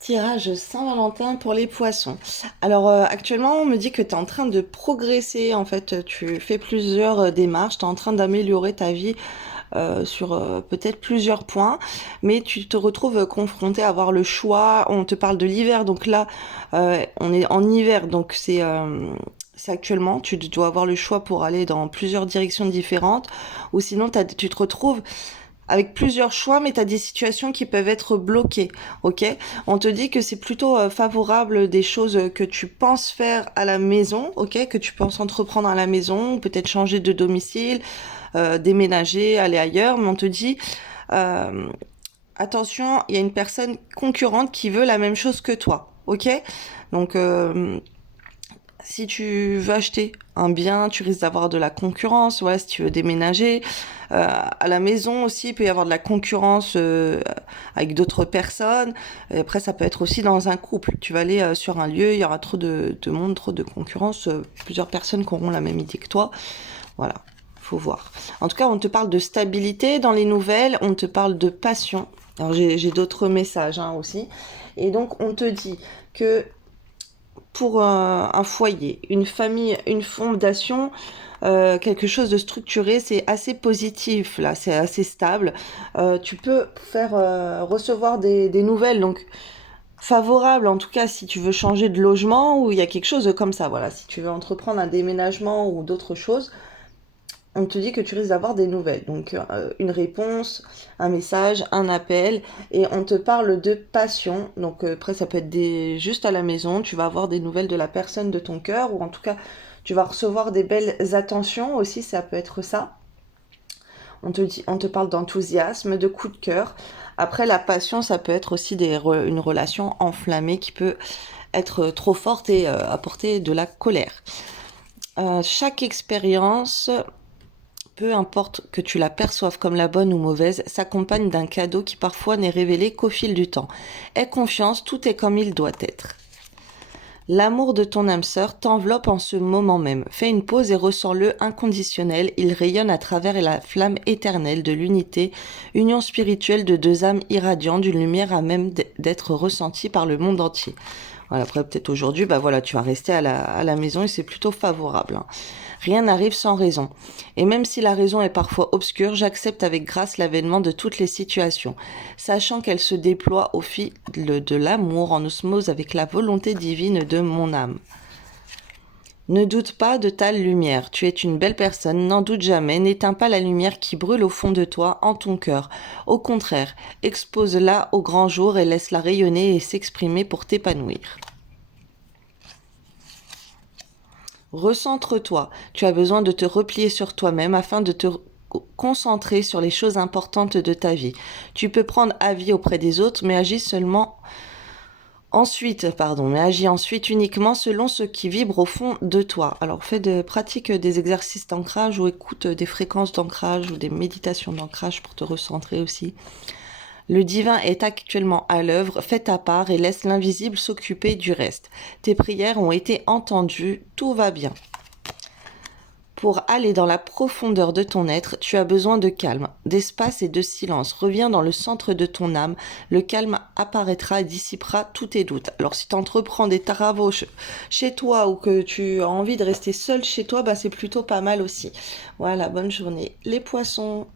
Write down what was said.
Tirage Saint-Valentin pour les poissons. Alors actuellement, on me dit que tu es en train de progresser, en fait, tu fais plusieurs démarches, tu es en train d'améliorer ta vie sur peut-être plusieurs points, mais tu te retrouves confronté à avoir le choix. On te parle de l'hiver, donc là, on est en hiver, donc c'est actuellement, tu dois avoir le choix pour aller dans plusieurs directions différentes, ou sinon tu te retrouves avec plusieurs choix, mais tu as des situations qui peuvent être bloquées, ok? On te dit que c'est plutôt favorable des choses que tu penses faire à la maison, ok? Que tu penses entreprendre à la maison, peut-être changer de domicile, déménager, aller ailleurs, mais on te dit, euh, attention, il y a une personne concurrente qui veut la même chose que toi, ok? Donc, si tu veux acheter un bien, tu risques d'avoir de la concurrence. Voilà, si tu veux déménager, à la maison aussi, il peut y avoir de la concurrence avec d'autres personnes. Et après, ça peut être aussi dans un couple. Tu vas aller sur un lieu, il y aura trop de monde, trop de concurrence, plusieurs personnes qui auront la même idée que toi. Voilà, faut voir. En tout cas, on te parle de stabilité dans les nouvelles, on te parle de passion. Alors j'ai d'autres messages aussi. Et donc, on te dit que pour un foyer, une famille, une fondation, quelque chose de structuré, c'est assez positif, là, c'est assez stable. Tu peux faire recevoir des nouvelles, donc favorables, en tout cas, si tu veux changer de logement ou il y a quelque chose comme ça, voilà, si tu veux entreprendre un déménagement ou d'autres choses, on te dit que tu risques d'avoir des nouvelles. Donc une réponse, un message, un appel, et on te parle de passion. Donc après ça peut être juste à la maison, tu vas avoir des nouvelles de la personne de ton cœur, ou en tout cas tu vas recevoir des belles attentions aussi, ça peut être ça. On te parle d'enthousiasme, de coup de cœur. Après la passion, ça peut être aussi une relation enflammée qui peut être trop forte et apporter de la colère. Chaque expérience, peu importe que tu la perçoives comme la bonne ou mauvaise, s'accompagne d'un cadeau qui parfois n'est révélé qu'au fil du temps. Aie confiance, tout est comme il doit être. L'amour de ton âme sœur t'enveloppe en ce moment même. Fais une pause et ressens-le inconditionnel. Il rayonne à travers la flamme éternelle de l'unité, union spirituelle de deux âmes irradiantes d'une lumière à même d'être ressentie par le monde entier. Voilà, après peut-être aujourd'hui, bah voilà, tu vas rester à la maison et c'est plutôt favorable. Rien n'arrive sans raison. Et même si la raison est parfois obscure, j'accepte avec grâce l'avènement de toutes les situations, sachant qu'elles se déploient au fil de l'amour en osmose avec la volonté divine de mon âme. Ne doute pas de ta lumière, tu es une belle personne, n'en doute jamais, n'éteins pas la lumière qui brûle au fond de toi, en ton cœur. Au contraire, expose-la au grand jour et laisse-la rayonner et s'exprimer pour t'épanouir. Recentre-toi. Tu as besoin de te replier sur toi-même afin de te concentrer sur les choses importantes de ta vie. Tu peux prendre avis auprès des autres, mais agis ensuite uniquement selon ce qui vibre au fond de toi. Alors pratique des exercices d'ancrage ou écoute des fréquences d'ancrage ou des méditations d'ancrage pour te recentrer aussi. Le divin est actuellement à l'œuvre, fais ta part et laisse l'invisible s'occuper du reste. Tes prières ont été entendues, tout va bien. Pour aller dans la profondeur de ton être, tu as besoin de calme, d'espace et de silence. Reviens dans le centre de ton âme, le calme apparaîtra et dissipera tous tes doutes. Alors si tu entreprends des travaux chez toi ou que tu as envie de rester seul chez toi, bah c'est plutôt pas mal aussi. Voilà, bonne journée. Les poissons.